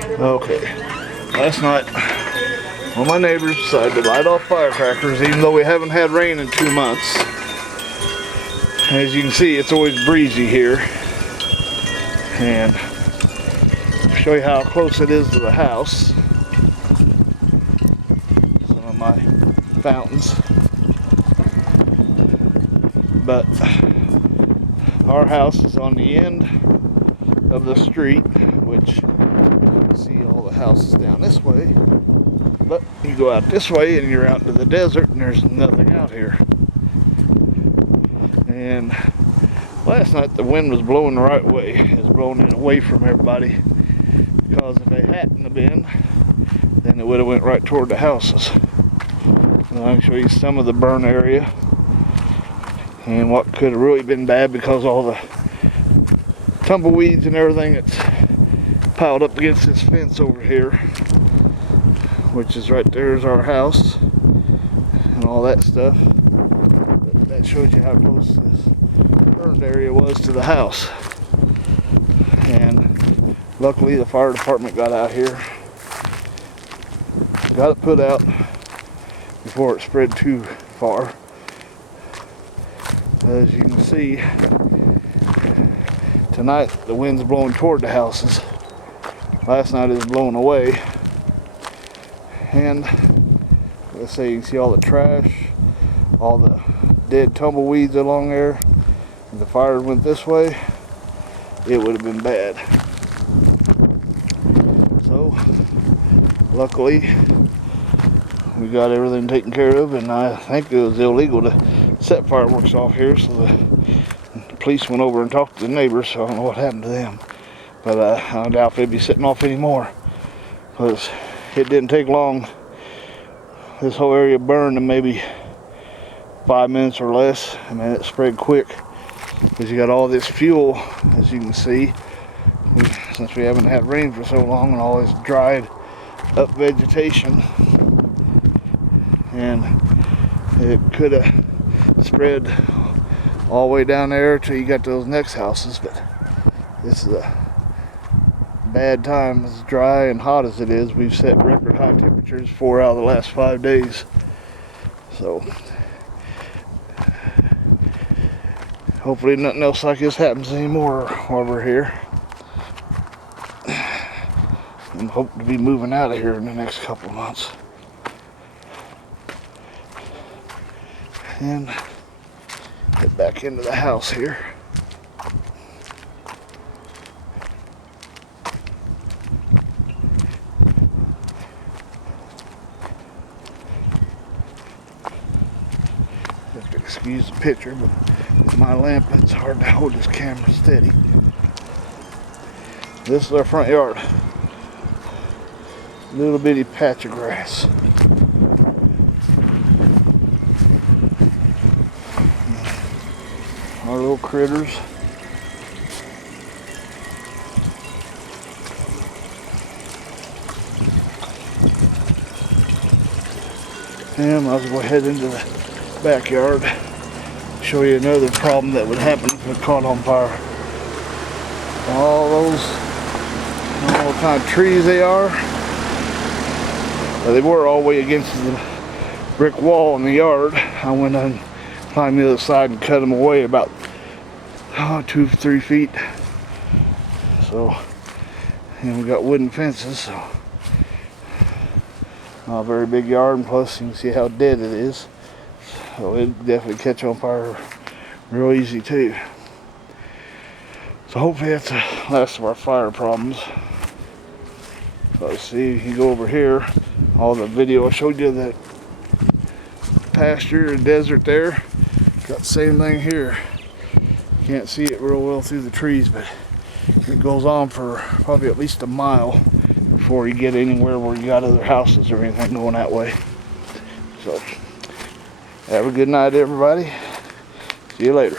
Okay, last night, well, my neighbors decided to light off firecrackers even though we haven't had rain in 2 months. As you can see, it's always breezy here. And I'll show you how close it is to the house. Some of my fountains. But our house is on the end of the street, which you can see all the houses down this way. But you go out this way and you're out into the desert and there's nothing out here. And last night the wind was blowing the right way. It was blowing it away from everybody, because if it hadn't have been, then it would have went right toward the houses. And I can show you some of the burn area and what could have really been bad, because all the tumbleweeds and everything that's piled up against this fence over here, which is right there is our house and all that stuff. But that shows you how close this burned area was to the house. And luckily the fire department got out here, got it put out before it spread too far. As you can see, tonight the wind's blowing toward the houses. Last night it was blowing away. And let's say you can see all the trash, all the dead tumbleweeds along there. If the fire went this way, it would have been bad. So luckily we got everything taken care of, and I think it was illegal to set fireworks off here, so the police went over and talked to the neighbors, so I don't know what happened to them. But I doubt they'd be setting off anymore, because it didn't take long. This whole area burned in maybe 5 minutes or less. I mean, it spread quick, because you got all this fuel, as you can see, since we haven't had rain for so long, and all this dried up vegetation. And it could have spread all the way down there till you got to those next houses. But this is a bad time. As dry and hot as it is, we've set record high temperatures 4 out of the last 5 days. So hopefully nothing else like this happens anymore while we're here. I'm hoping to be moving out of here in the next couple of months. And get back into the house here. Have to excuse the picture, but with my lamp it's hard to hold this camera steady. This is our front yard. Little bitty patch of grass. Our little critters. And I was going to head into the backyard, show you another problem that would happen if it caught on fire. All those, I don't know what kind of trees they are. They were all the way against the brick wall in the yard. I went and climbed the other side and cut them away about 2-3 feet. So, and we got wooden fences, so not a very big yard, and plus you can see how dead it is. So it'd definitely catch on fire real easy too. So hopefully that's the last of our fire problems. Let's see, you go over here, all the video I showed you, that pasture and desert there. Got the same thing here. Can't see it real well through the trees, but it goes on for probably at least a mile before you get anywhere where you got other houses or anything going that way. So have a good night, everybody. See you later.